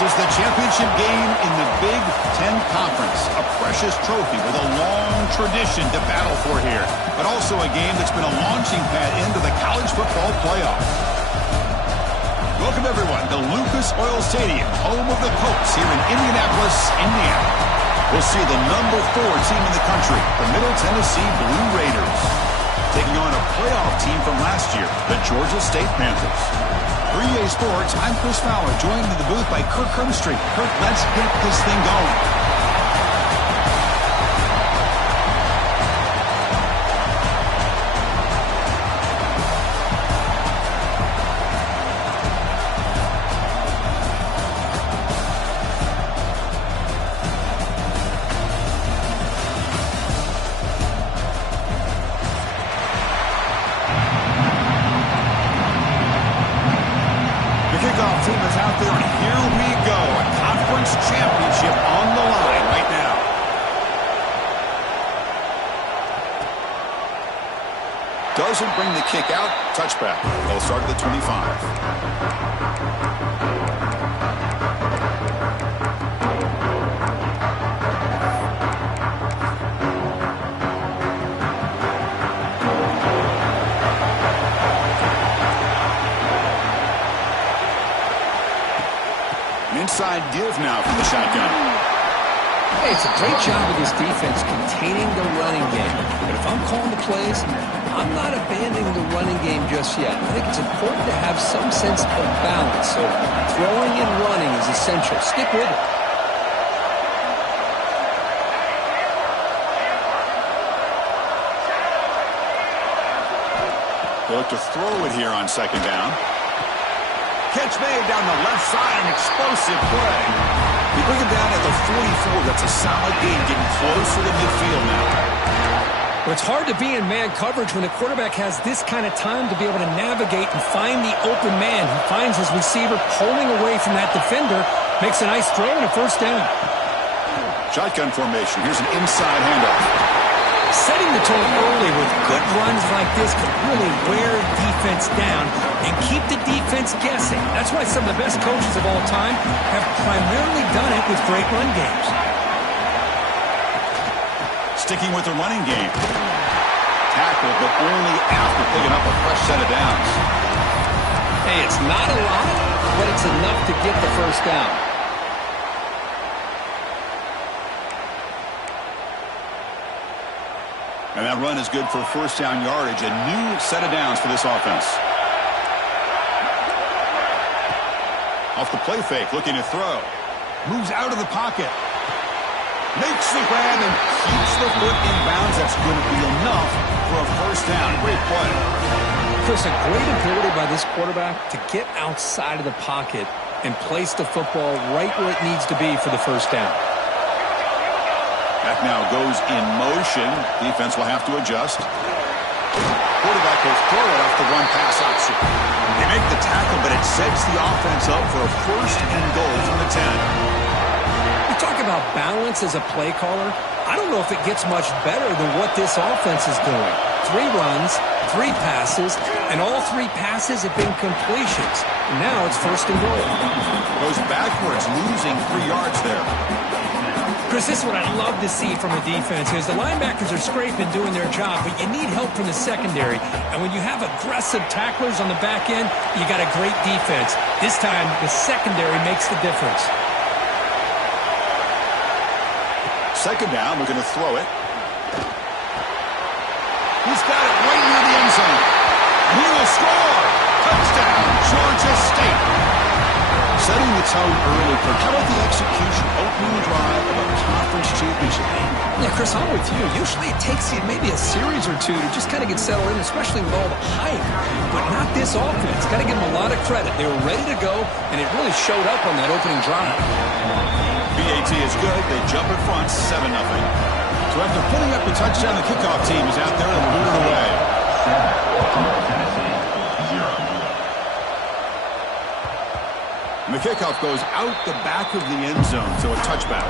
is the championship game in the Big Ten Conference. A precious trophy with a long tradition to battle for here, but also a game that's been a launching pad into the college football playoff. Welcome, everyone, to Lucas Oil Stadium, home of the Colts here in Indianapolis, Indiana. We'll see the number 4 team in the country, the Middle Tennessee Blue Raiders, taking on a playoff team from last year, the Georgia State Panthers. For EA Sports, I'm Chris Fowler, joined in the booth by Kirk Herbstreit. Kirk, let's get this thing going. Kickoff team is out there, and here we go. A conference championship on the line right now. Doesn't bring the kick out. Touchback. They'll start at the 25. Inside give now from the shotgun. Hey, it's a great job of this defense containing the running game. But if I'm calling the plays, I'm not abandoning the running game just yet. I think it's important to have some sense of balance. So throwing and running is essential. Stick with it. They look to throw it here on second down. Catch made down the left side, an explosive play. You bring him down at the 44. That's a solid gain, getting closer to midfield now. Well, it's hard to be in man coverage when the quarterback has this kind of time to be able to navigate and find the open man. He finds his receiver pulling away from that defender, makes a nice throw and a first down. Shotgun formation. Here's an inside handoff. Setting the tone early with good runs like this can really wear defense down and keep the defense guessing. That's why some of the best coaches of all time have primarily done it with great run games. Sticking with the running game. Tackle, but only after picking up a fresh set of downs. Hey, it's not a lot, but it's enough to get the first down. And that run is good for first down yardage. A new set of downs for this offense. Off the play fake, looking to throw. Moves out of the pocket. Makes the grab and keeps the foot in bounds. That's going to be enough for a first down. Great play. Chris, a great ability by this quarterback to get outside of the pocket and place the football right where it needs to be for the first down. That now goes in motion. Defense will have to adjust. Quarterback will throw it off the run-pass option. They make the tackle, but it sets the offense up for a first and goal from the 10. You talk about balance as a play caller. I don't know if it gets much better than what this offense is doing. 3 runs, 3 passes, and all 3 passes have been completions. And now it's first and goal. Goes backwards, losing 3 yards there. Chris, this is what I'd love to see from a defense is the linebackers are scraping, doing their job, but you need help from the secondary. And when you have aggressive tacklers on the back end, you got a great defense. This time, the secondary makes the difference. Second down, we're going to throw it. He's got it right near the end zone. He will score. Touchdown, Georgia State. Setting the tone early, Kirk. How about the execution, opening drive of a conference championship game? Yeah, Chris, I'm with you. Usually it takes you maybe a series or two to just kind of get settled in, especially with all the hype. But not this offense. Got to give them a lot of credit. They were ready to go, and it really showed up on that opening drive. BAT is good. They jump in front, 7-0. So after putting up the touchdown, the kickoff team is out there and boot it away. And the kickoff goes out the back of the end zone, so a touchback.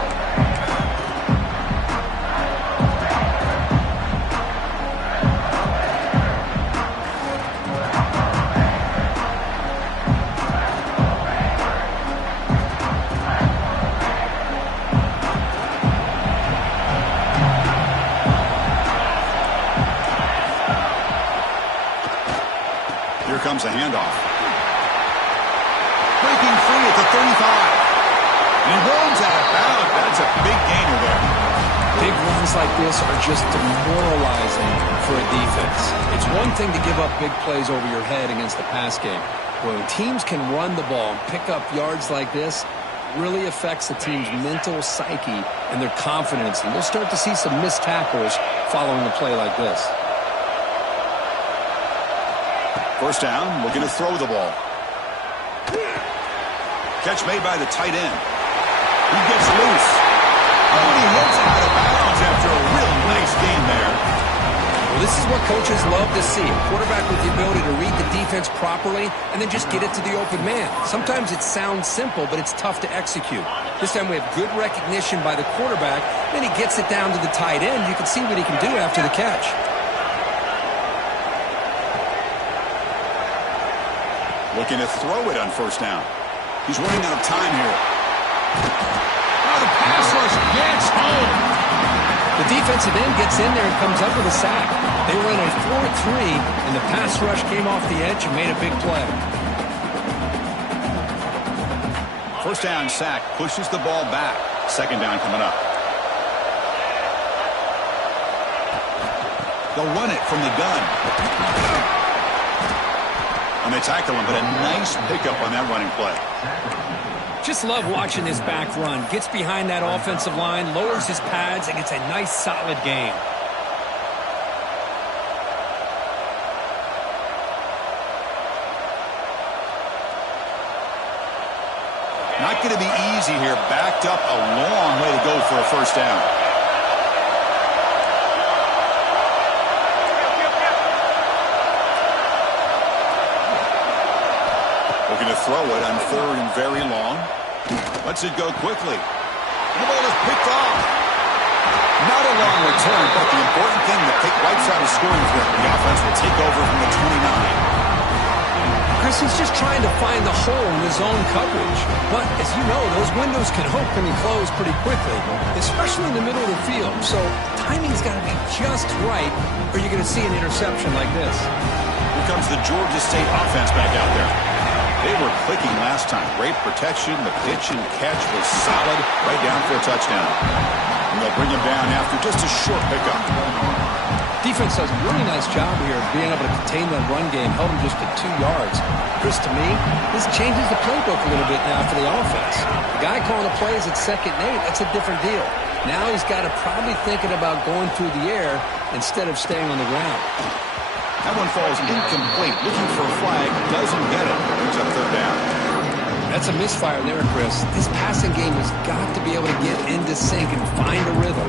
comes the handoff. Breaking free at the 35. And he runs out of bounds. That's a big gainer there. Big runs like this are just demoralizing for a defense. It's one thing to give up big plays over your head against the pass game. When teams can run the ball and pick up yards like this, it really affects the team's mental psyche and their confidence. And you'll start to see some missed tackles following a play like this. First down, looking to throw the ball. Catch made by the tight end. He gets loose. Oh, and he hits out of bounds after a real nice game there. Well, this is what coaches love to see. A quarterback with the ability to read the defense properly and then just get it to the open man. Sometimes it sounds simple, but it's tough to execute. This time we have good recognition by the quarterback. Then he gets it down to the tight end. You can see what he can do after the catch. Looking to throw it on first down. He's running out of time here. Oh, the pass rush gets home. The defensive end gets in there and comes up with a sack. They run a 4-3, and the pass rush came off the edge and made a big play. First down sack pushes the ball back. Second down coming up. They'll run it from the gun. And they tackle him, but a nice pickup on that running play. Just love watching this back run. Gets behind that offensive line, lowers his pads, and gets a nice, solid gain. Not going to be easy here. Backed up a long way to go for a first down. Looking to throw it on third and very long. Lets it go quickly. The ball is picked off. Not a long return, but the important thing, the right side is scoring threat. The offense will take over from the 29. Chris, he's just trying to find the hole in his own coverage. But, as you know, those windows can open and close pretty quickly, especially in the middle of the field. So, timing's got to be just right, or you're going to see an interception like this. Here comes the Georgia State offense back out there. They were clicking last time. Great protection. The pitch and catch was solid. Right down for a touchdown. And they'll bring him down after just a short pickup. Defense does a really nice job here of being able to contain that run game. Held him just at 2 yards. Chris, to me, this changes the playbook a little bit now for the offense. The guy calling the plays at 2nd and 8, that's a different deal. Now he's got to probably thinking about going through the air instead of staying on the ground. That one falls incomplete. Looking for a flag. Doesn't get it. Brings up third down. That's a misfire there, Chris. This passing game has got to be able to get into sync and find a rhythm.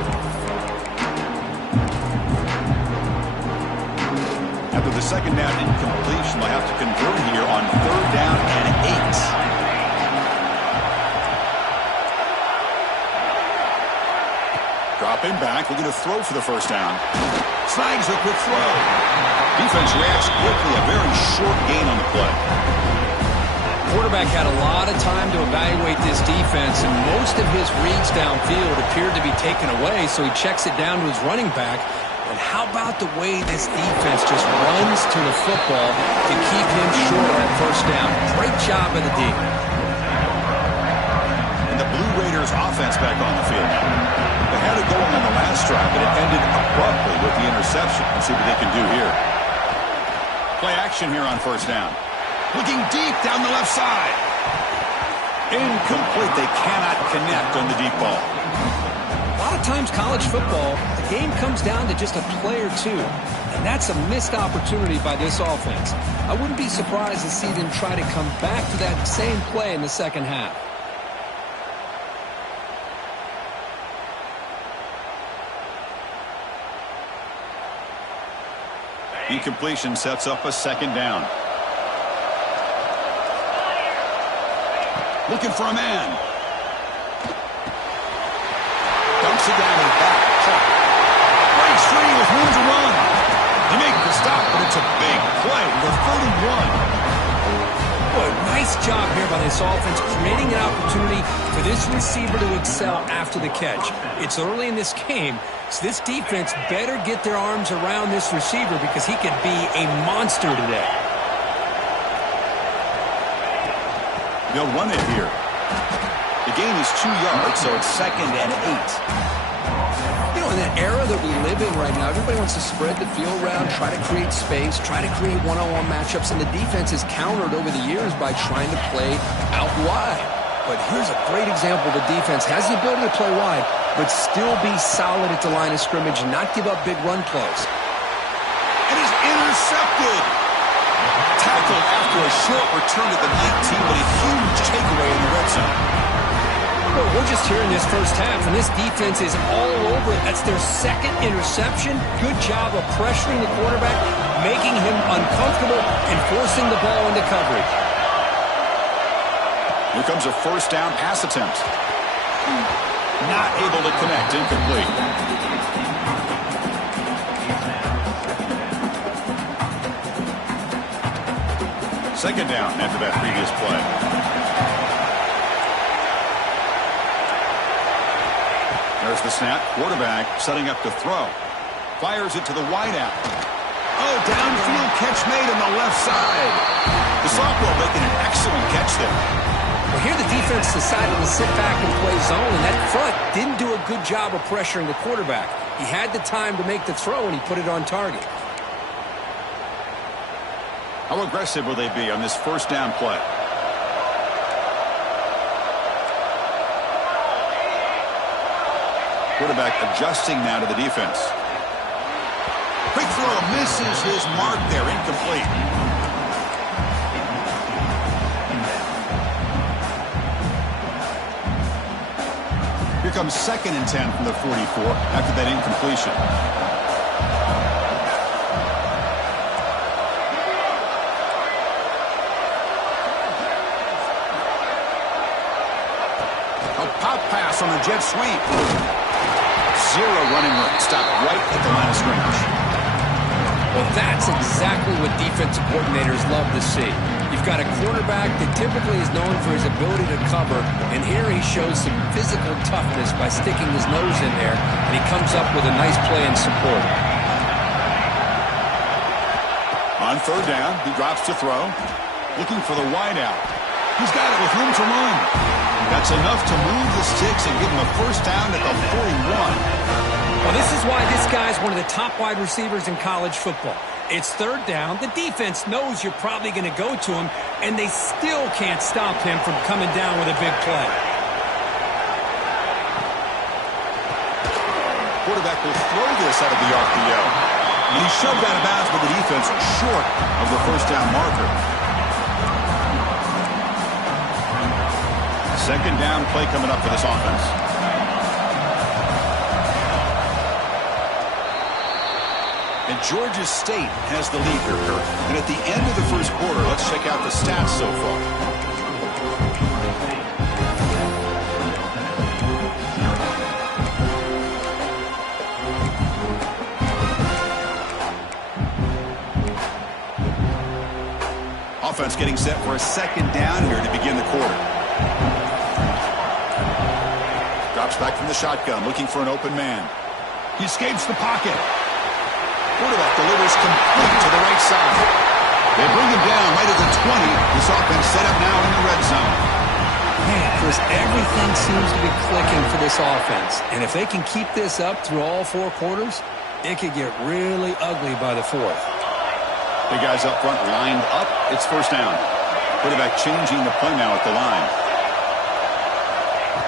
After the second down incompletion, they'll have to convert here on third down and 8. Dropping back, looking to throw for the first down. Snags a quick throw. Defense reacts quickly, a very short gain on the play. Quarterback had a lot of time to evaluate this defense, and most of his reads downfield appeared to be taken away, so he checks it down to his running back. And how about the way this defense just runs to the football to keep him short on first down? Great job of the D. And the Blue Raiders offense back on the field now. They had it going on the last drive, but it ended abruptly with the interception. Let's see what they can do here. Play action here on first down. Looking deep down the left side. Incomplete. They cannot connect on the deep ball. A lot of times college football, the game comes down to just a play or two. And that's a missed opportunity by this offense. I wouldn't be surprised to see them try to come back to that same play in the second half. Incompletion sets up a second down. Looking for a man. Dumps it down and back. Breaks free with room to run. They make the stop, but it's a big play. The 31. Boy, nice job here by this offense, creating an opportunity for this receiver to excel after the catch. It's early in this game, so this defense better get their arms around this receiver because he could be a monster today. They'll run it here. The gain is 2 yards, so it's 2nd and 8. You know, in the era that we live in right now, everybody wants to spread the field around, try to create space, try to create one-on-one matchups, and the defense has countered over the years by trying to play out wide. But here's a great example. The defense has the ability to play wide, but still be solid at the line of scrimmage and not give up big run plays. And he's intercepted. Tackled after a short return to the 19, but a huge takeaway in the red zone. Well, we're just here in this first half, and this defense is all over it. That's their 2nd interception. Good job of pressuring the quarterback, making him uncomfortable, and forcing the ball into coverage. Here comes a 1st down pass attempt. Not able to connect, incomplete. Second down after that previous play. There's the snap. Quarterback setting up to throw. Fires it to the wideout. Oh, downfield catch made on the left side. The sophomore making an excellent catch there. Well, here the defense decided to sit back and play zone, and that front didn't do a good job of pressuring the quarterback. He had the time to make the throw, and he put it on target. How aggressive will they be on this 1st down play? Quarterback adjusting now to the defense. Quick throw misses his mark there, incomplete. Here comes 2nd and 10 from the 44 after that incompletion. A pop pass on the jet sweep. 0 running room. Stopped right at the line of scrimmage. Well, that's exactly what defensive coordinators love to see. You've got a quarterback that typically is known for his ability to cover, and here he shows some physical toughness by sticking his nose in there, and he comes up with a nice play in support. On 3rd down, he drops to throw, looking for the wideout. He's got it with room to run. That's enough to move the sticks and give him a 1st down at the 41. Well, this is why this guy's one of the top wide receivers in college football. It's 3rd down. The defense knows you're probably going to go to him, and they still can't stop him from coming down with a big play. Quarterback will throw this out of the RPO. And he shoved out of bounds with the defense short of the 1st down marker. 2nd down play coming up for this offense. And Georgia State has the lead here, Kirk. And at the end of the 1st quarter, let's check out the stats so far. Offense getting set for a 2nd down here to begin the quarter. Drops back from the shotgun, looking for an open man. He escapes the pocket. Quarterback delivers complete to the right side. They bring him down right at the 20. This offense set up now in the red zone. Man, Chris, everything seems to be clicking for this offense. And if they can keep this up through all 4 quarters, it could get really ugly by the 4th. The guys up front lined up. It's 1st down. Quarterback changing the play now at the line.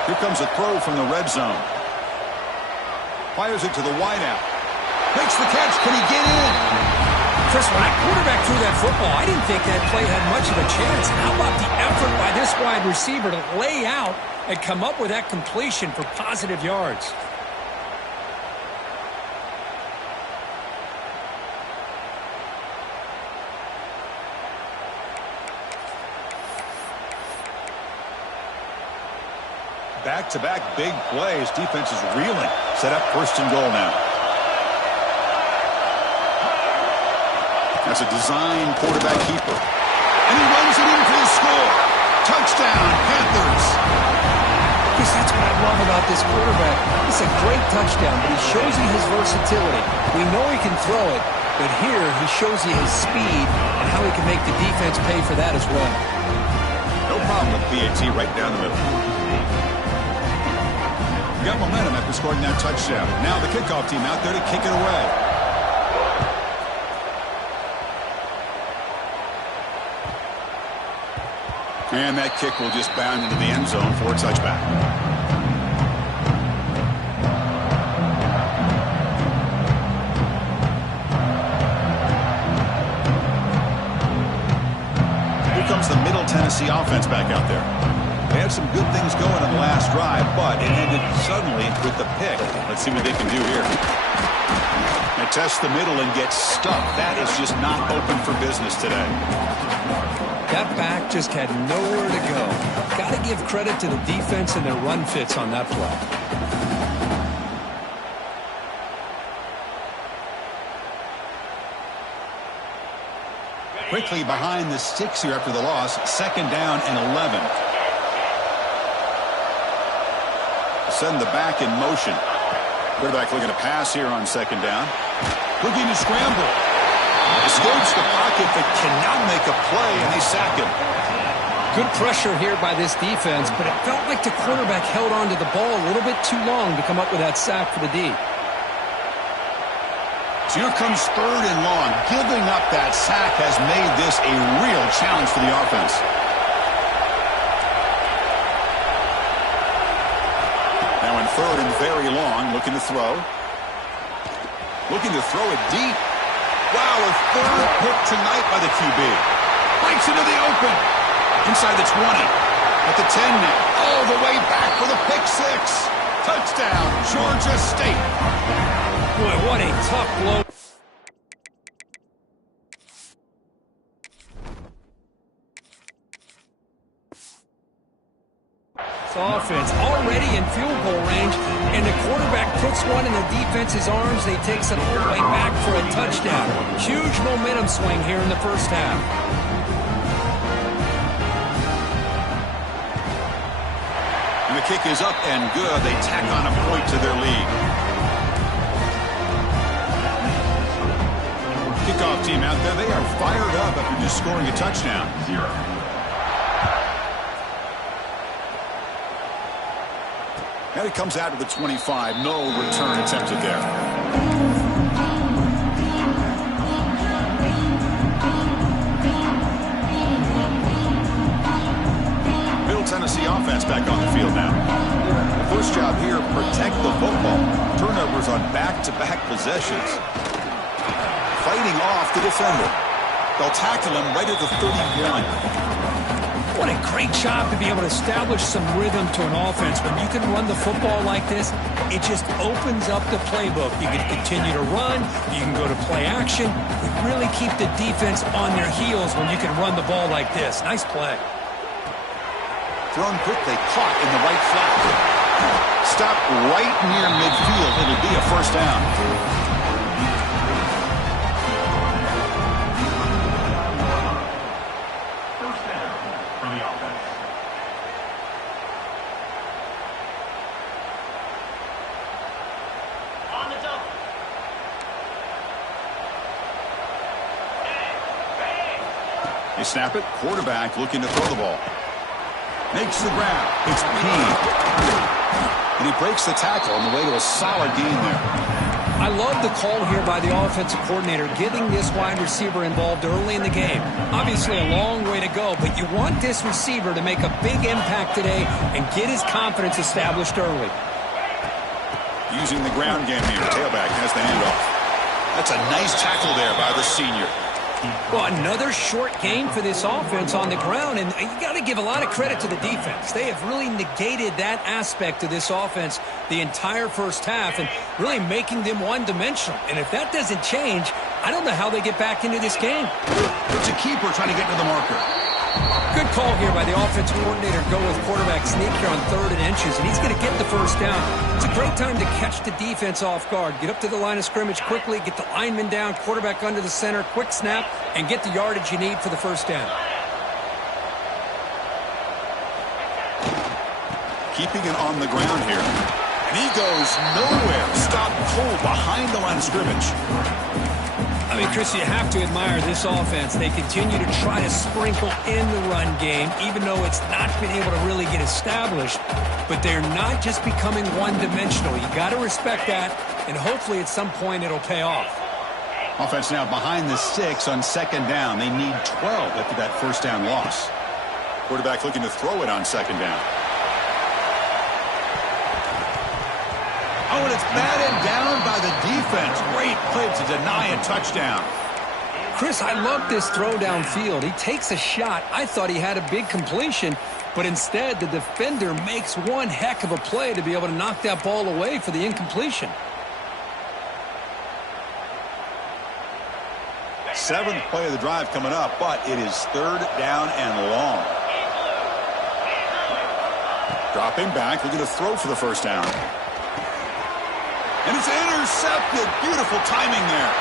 Here comes a throw from the red zone. Fires it to the wideout. Makes the catch. Can he get in? Chris, when that quarterback threw that football, I didn't think that play had much of a chance. How about the effort by this wide receiver to lay out and come up with that completion for positive yards? Back-to-back big plays. Defense is reeling. Set up 1st and goal now. That's a design quarterback keeper. And he runs it in for the score. Touchdown, Panthers. Chris, that's what I love about this quarterback. It's a great touchdown, but he shows you his versatility. We know he can throw it, but here he shows you his speed and how he can make the defense pay for that as well. No problem with PAT right down the middle. Got momentum after scoring that touchdown. Now the kickoff team out there to kick it away. And that kick will just bound into the end zone for a touchback. Here comes the Middle Tennessee offense back out there. They had some good things going on the last drive, but it ended suddenly with the pick. Let's see what they can do here. They test the middle and get stuck. That is just not open for business today. That back just had nowhere to go. Got to give credit to the defense and their run fits on that play. Quickly behind the sticks here after the loss. 2nd down and 11. Send the back in motion. Quarterback looking to pass here on 2nd down. Looking to scramble. Escapes the pocket but cannot make a play, and they sack him. Good pressure here by this defense, but it felt like the quarterback held on to the ball a little bit too long to come up with that sack for the D. So here comes 3rd and long. Giving up that sack has made this a real challenge for the offense. Now in 3rd and very long, looking to throw. Looking to throw it deep. Wow, a 3rd pick tonight by the QB. Breaks into the open. Inside the 20. At the 10 now. All the way back for the pick 6. Touchdown, Georgia State. Boy, what a tough blow. Offense already in field goal range, and the quarterback puts one in the defense's arms. They takes it all the way back for a touchdown. Huge momentum swing here in the first half. And the kick is up and good. They tack on a point to their lead. Kickoff team out there, they are fired up after just scoring a touchdown. And it comes out to the 25. No return attempted there. Middle Tennessee offense back on the field now. The first job here, protect the football. Turnovers on back-to-back possessions. Fighting off the defender. They'll tackle him right at the 31. What a great job to be able to establish some rhythm to an offense. When you can run the football like this, it just opens up the playbook. You can continue to run. You can go to play action. You really keep the defense on their heels when you can run the ball like this. Nice play. Thrown quickly, caught in the right flat. Stopped right near midfield. It'll be a first down. They snap it. Quarterback looking to throw the ball. Makes the grab. It's P. And he breaks the tackle on the way to a solid gain there. I love the call here by the offensive coordinator, getting this wide receiver involved early in the game. Obviously a long way to go, but you want this receiver to make a big impact today and get his confidence established early. Using the ground game here. Tailback has the handoff. That's a nice tackle there by the senior. Well, another short game for this offense on the ground, and you got to give a lot of credit to the defense. They have really negated that aspect of this offense the entire first half and really making them one-dimensional. And if that doesn't change, I don't know how they get back into this game. It's a keeper trying to get to the marker. Good call here by the offensive coordinator. Go with quarterback sneak here on 3rd and inches, and he's going to get the first down. It's a great time to catch the defense off guard. Get up to the line of scrimmage quickly, get the lineman down, quarterback under the center, quick snap, and get the yardage you need for the first down. Keeping it on the ground here. And he goes nowhere. Stopped cold behind the line of scrimmage. I mean, Chris, you have to admire this offense. They continue to try to sprinkle in the run game, even though it's not been able to really get established. But they're not just becoming one-dimensional. You got to respect that, and hopefully at some point it'll pay off. Offense now behind the 6 on second down. They need 12 after that first down loss. Quarterback looking to throw it on second down. Oh, and it's batted down by the defense. Great play to deny a touchdown. Chris, I love this throw downfield. He takes a shot. I thought he had a big completion, but instead the defender makes one heck of a play to be able to knock that ball away for the incompletion. Seventh play of the drive coming up, but it is third down and long. Dropping back, looking to throw for the first down. And it's intercepted. Beautiful timing there.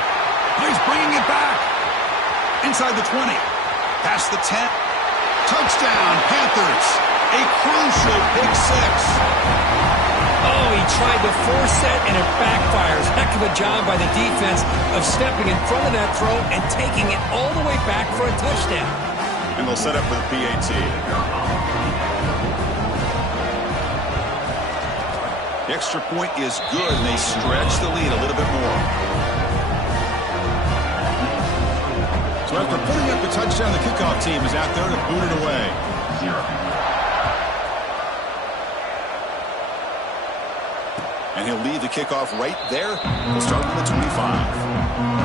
He's bringing it back. Inside the 20. Past the 10. Touchdown, Panthers. A crucial pick 6. Oh, he tried to force it, and it backfires. Heck of a job by the defense of stepping in front of that throw and taking it all the way back for a touchdown. And they'll set up for the PAT. The extra point is good, and they stretch the lead a little bit more. So after putting up the touchdown, the kickoff team is out there to boot it away. And he'll leave the kickoff right there. We'll start with the 25.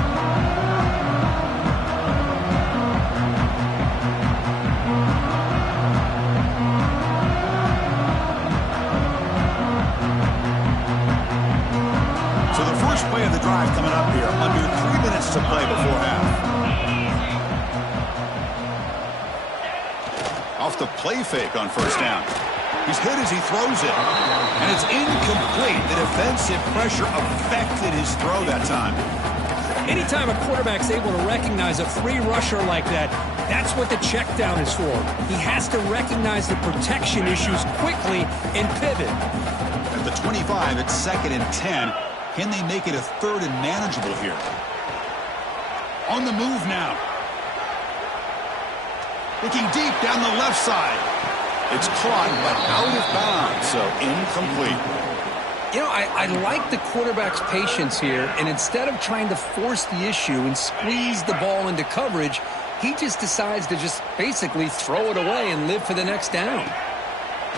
Play of the drive coming up here. Under 3 minutes to play before half. Off the play fake on first down. He's hit as he throws it. And it's incomplete. The defensive pressure affected his throw that time. Anytime a quarterback's able to recognize a free rusher like that, that's what the check down is for. He has to recognize the protection issues quickly and pivot. At the 25, it's 2nd and 10. Can they make it a third and manageable here? On the move now. Looking deep down the left side. It's caught, but out of bounds, so incomplete. You know, I like the quarterback's patience here, and instead of trying to force the issue and squeeze the ball into coverage, he just decides to just basically throw it away and live for the next down.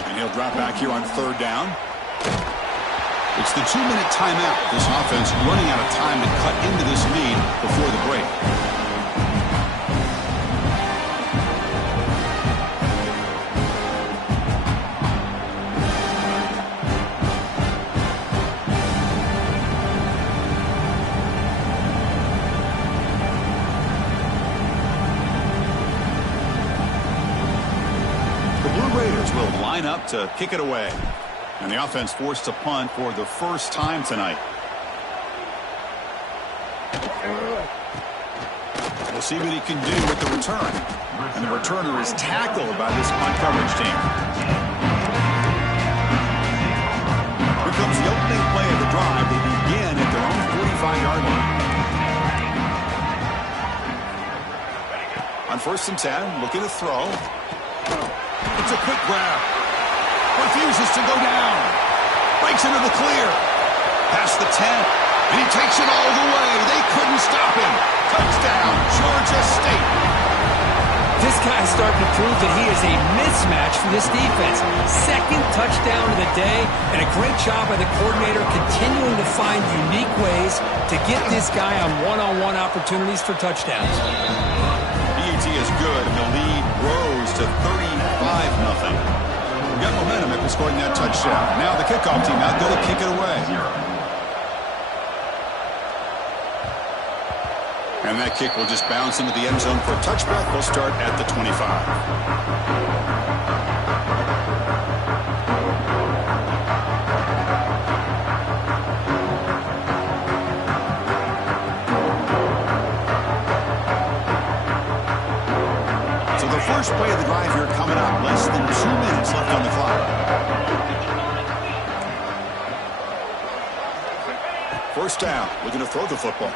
And he'll drop back here on third down. It's the 2-minute timeout. This offense running out of time to cut into this lead before the break. The Blue Raiders will line up to kick it away. And the offense forced to punt for the first time tonight. We'll see what he can do with the return. And the returner is tackled by this punt coverage team. Here comes the opening play of the drive. They begin at their own 45-yard line. On 1st and 10, looking to throw. It's a quick grab. Refuses to go down. Breaks into the clear. Past the 10. And he takes it all the way. They couldn't stop him. Touchdown, Georgia State. This guy is starting to prove that he is a mismatch for this defense. 2nd touchdown of the day, and a great job by the coordinator continuing to find unique ways to get this guy on one-on-one opportunities for touchdowns. PAT is good, and the lead grows to 35-0. Got momentum after scoring that touchdown. Now the kickoff team out there to kick it away. And that kick will just bounce into the end zone for a touchback. We'll start at the 25. First play of the drive here coming up. Less than 2 minutes left on the clock. First down. Looking to throw the football.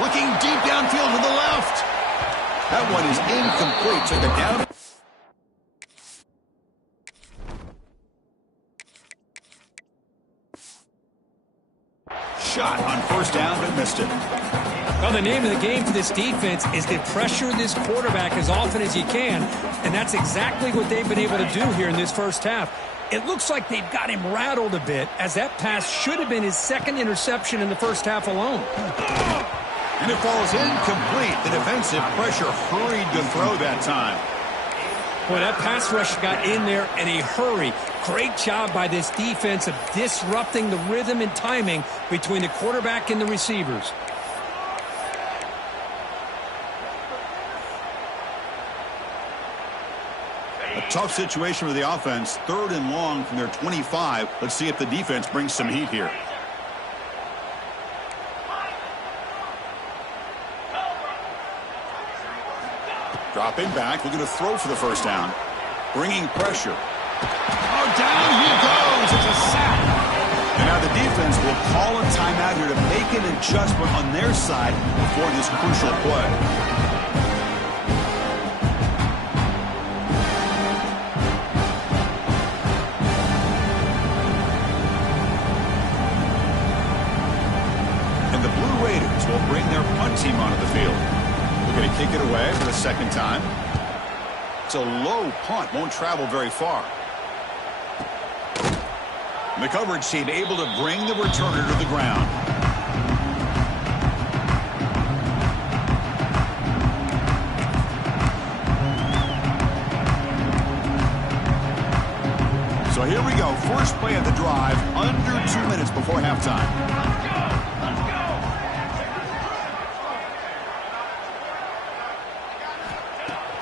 Looking deep downfield to the left. That one is incomplete. Took it down. Shot on first down, but missed it. Well, the name of the game for this defense is to pressure this quarterback as often as you can, and that's exactly what they've been able to do here in this first half. It looks like they've got him rattled a bit, as that pass should have been his second interception in the first half alone. And it falls incomplete. The defensive pressure hurried to throw that time. Boy, that pass rush got in there in a hurry. Great job by this defense of disrupting the rhythm and timing between the quarterback and the receivers. A tough situation for the offense. 3rd and long from their 25. Let's see if the defense brings some heat here. Dropping back, looking to throw for the first down. Bringing pressure. Oh, down he goes. It's a sack. And now the defense will call a timeout here to make an adjustment on their side before this crucial play. And the Blue Raiders will bring their punt team onto the field. We're going to kick it away for the second time. It's a low punt, won't travel very far. And the coverage team able to bring the returner to the ground. So here we go. First play of the drive, under 2 minutes before halftime.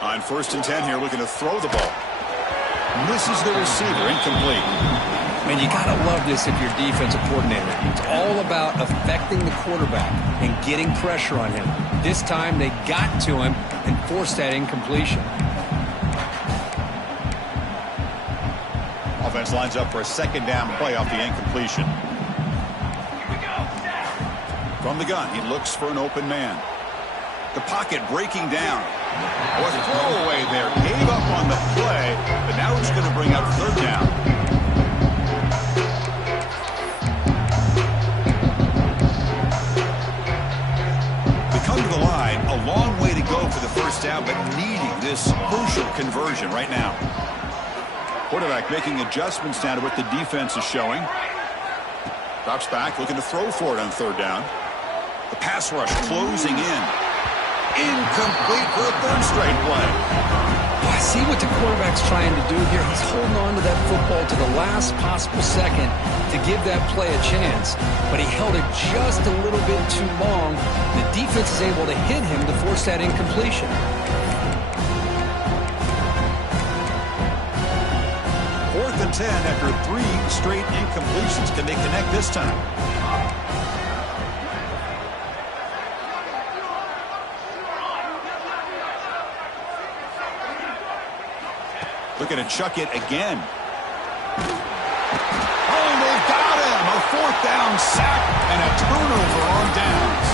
On 1st and 10 here, looking to throw the ball. Misses the receiver, incomplete. Man, you got to love this if you're defensive coordinator. It's all about affecting the quarterback and getting pressure on him. This time they got to him and forced that incompletion. Offense lines up for a second down play off the incompletion. From the gun, he looks for an open man. The pocket breaking down. A throwaway there. Gave up on the play, but now it's going to bring up 3rd down. They come to the line. A long way to go for the first down, but needing this crucial conversion right now. Quarterback making adjustments now to what the defense is showing. Drops back, looking to throw for it on 3rd down. The pass rush closing in. Incomplete for a 3rd straight play. I see what the quarterback's trying to do here. He's holding on to that football to the last possible second to give that play a chance. But he held it just a little bit too long. The defense is able to hit him to force that incompletion. 4th and 10 after 3 straight incompletions. Can they connect this time? Looking to chuck it again. Oh, they got him! A 4th down sack and a turnover on downs.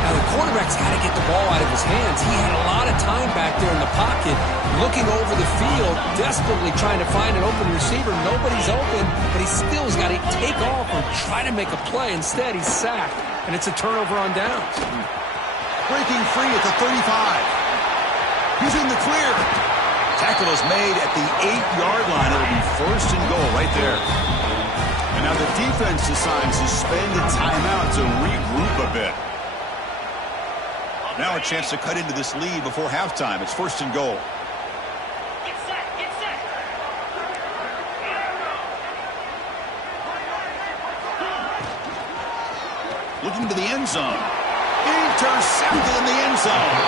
Now the quarterback's got to get the ball out of his hands. He had a lot of time back there in the pocket, looking over the field, desperately trying to find an open receiver. Nobody's open, but he still has got to take off or try to make a play. Instead, he's sacked, and it's a turnover on downs. Breaking free at the 35. He's in the clear. Tackle is made at the 8-yard line. It'll be 1st and goal right there. And now the defense decides to spend a timeout to regroup a bit. Now a chance to cut into this lead before halftime. It's 1st and goal. Get set, get set. Looking to the end zone. Intercepted in the end zone.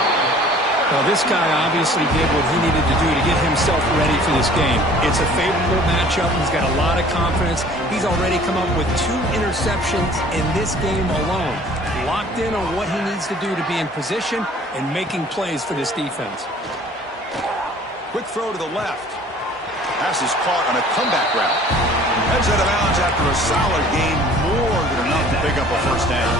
Well, this guy obviously did what he needed to do to get himself ready for this game. It's a favorable matchup. He's got a lot of confidence. He's already come up with 2 interceptions in this game alone. Locked in on what he needs to do to be in position and making plays for this defense. Quick throw to the left. Pass is caught on a comeback route. Heads out of bounds after a solid gain, more than enough to pick up a 1st down.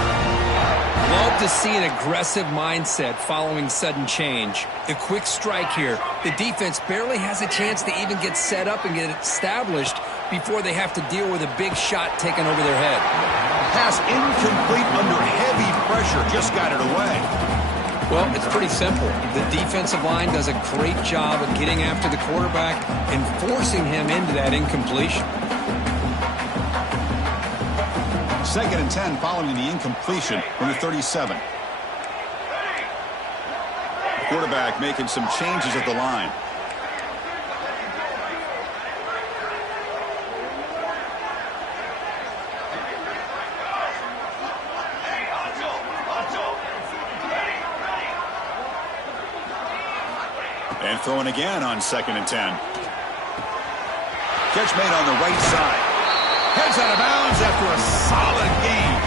Love to just see an aggressive mindset following sudden change. The quick strike here. The defense barely has a chance to even get set up and get established before they have to deal with a big shot taken over their head. Pass incomplete under heavy pressure. Just got it away. Well, it's pretty simple. The defensive line does a great job of getting after the quarterback and forcing him into that incompletion. 2nd and 10 following the incompletion from the 37. The quarterback making some changes at the line. And throwing again on 2nd and 10. Catch made on the right side. Heads out of bounds after a solid game.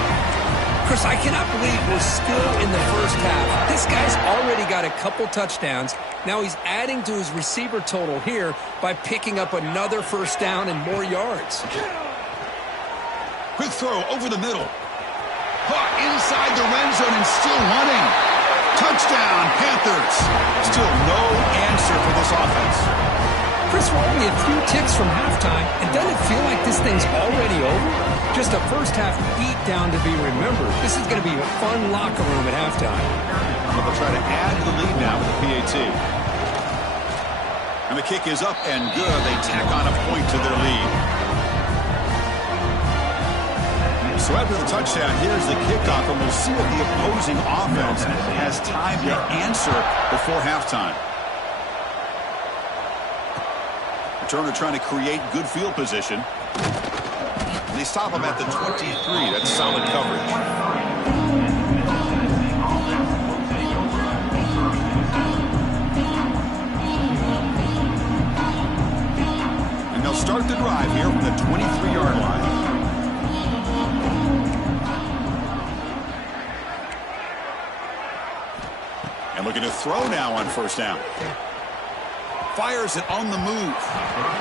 Chris, I cannot believe we're still in the first half. This guy's already got a couple touchdowns. Now he's adding to his receiver total here by picking up another first down and more yards. Quick throw over the middle. Caught inside the red zone and still running. Touchdown, Panthers. Still no answer for this offense. Chris, we're only a few ticks from halftime, and doesn't it feel like this thing's already over? Just a first-half beatdown to be remembered. This is going to be a fun locker room at halftime. But they'll try to add to the lead now with the PAT. And the kick is up and good. They tack on a point to their lead. So after the touchdown, here's the kickoff, and we'll see if the opposing offense has time to answer before halftime. Turner trying to create good field position. They stop him at the 23. That's solid coverage. And they'll start the drive here from the 23-yard line. And looking to throw now on first down. Fires it on the move.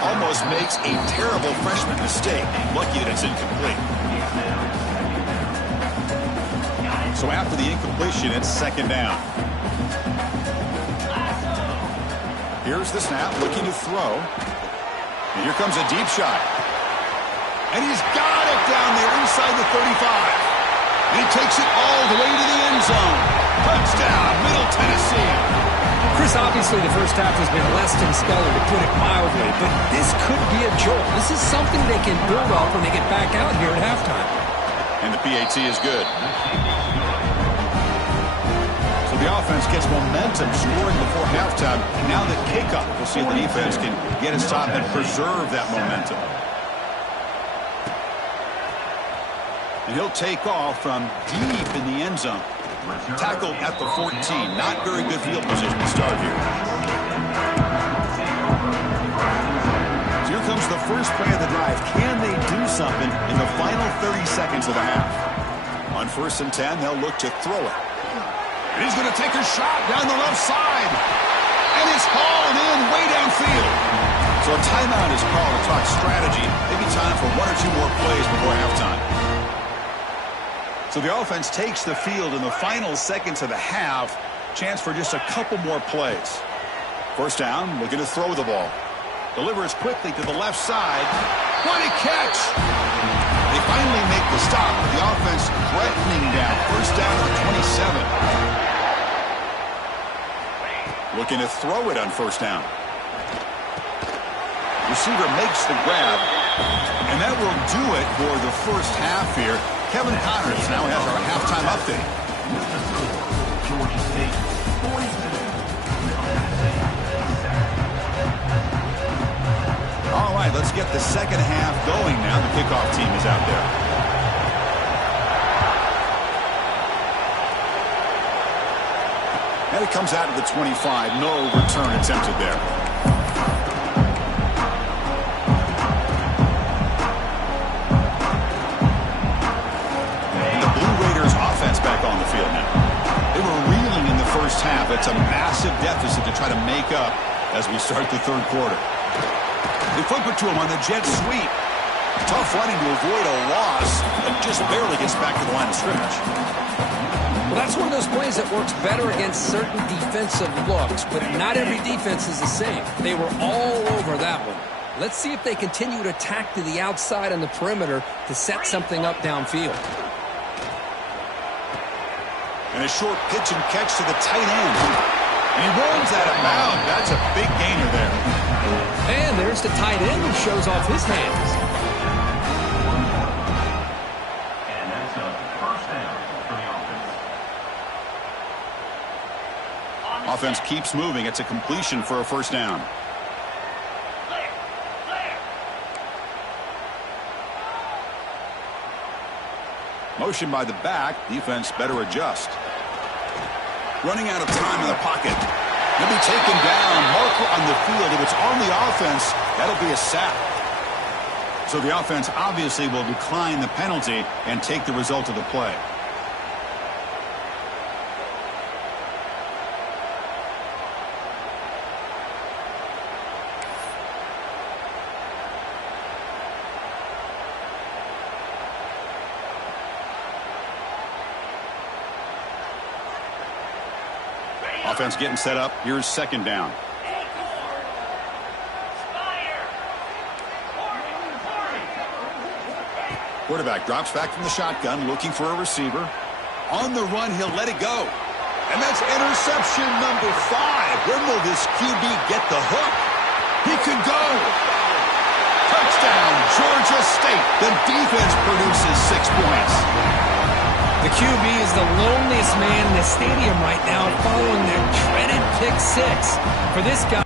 Almost makes a terrible freshman mistake. Lucky that it's incomplete. So after the incompletion, it's 2nd down. Here's the snap, looking to throw. And here comes a deep shot. And he's got it down there inside the 35. And he takes it all the way to the end zone. Touchdown, Middle Tennessee. Chris, obviously the first half has been less than stellar, to put it mildly, but this could be a jolt. This is something they can build off when they get back out here at halftime. And the PAT is good. So the offense gets momentum scoring before halftime. Now the kickoff. We'll see if the defense can get a stop and preserve that momentum. And he'll take off from deep in the end zone. Tackled at the 14. Not very good field position to start here. So here comes the first play of the drive. Can they do something in the final 30 seconds of the half? On 1st and 10, they'll look to throw it. And he's going to take a shot down the left side. And it's hauled in way downfield. So a timeout is called to talk strategy. Maybe time for 1 or 2 more plays before halftime. So the offense takes the field in the final seconds of the half. Chance for just a couple more plays. First down, looking to throw the ball. Delivers quickly to the left side. What a catch! They finally make the stop, but the offense threatening down. First down to the 27. Looking to throw it on first down. Receiver makes the grab. And that will do it for the first half here. Kevin Connors now has our halftime update. All right, let's get the second half going now. The kickoff team is out there. And it comes out to the 25. No return attempted there. Back on the field now. They were reeling in the first half. It's a massive deficit to try to make up as we start the third quarter. They flip it to him on the jet sweep. Tough running to avoid a loss, but just barely gets back to the line of scrimmage. Well, That's one of those plays that works better against certain defensive looks, but not every defense is the same. They were all over that one. Let's see if they continue to attack to the outside on the perimeter to set something up downfield. And a short pitch and catch to the tight end. And he runs out of bounds. That's a big gainer there. And there's the tight end who shows off his hands. And that's a first down for the offense. Offense keeps moving. It's a completion for a first down. Motion by the back. Defense better adjust. Running out of time in the pocket. He'll be taken down. Marker on the field. If it's on the offense, that'll be a sack. So the offense obviously will decline the penalty and take the result of the play. Offense getting set up. Here's second down. Quarterback drops back from the shotgun, looking for a receiver. On the run, he'll let it go. And that's interception number 5. When will this QB get the hook? He could go. Touchdown, Georgia State. The defense produces 6 points. The QB is the loneliest man in the stadium right now following that dreaded pick 6. For this guy.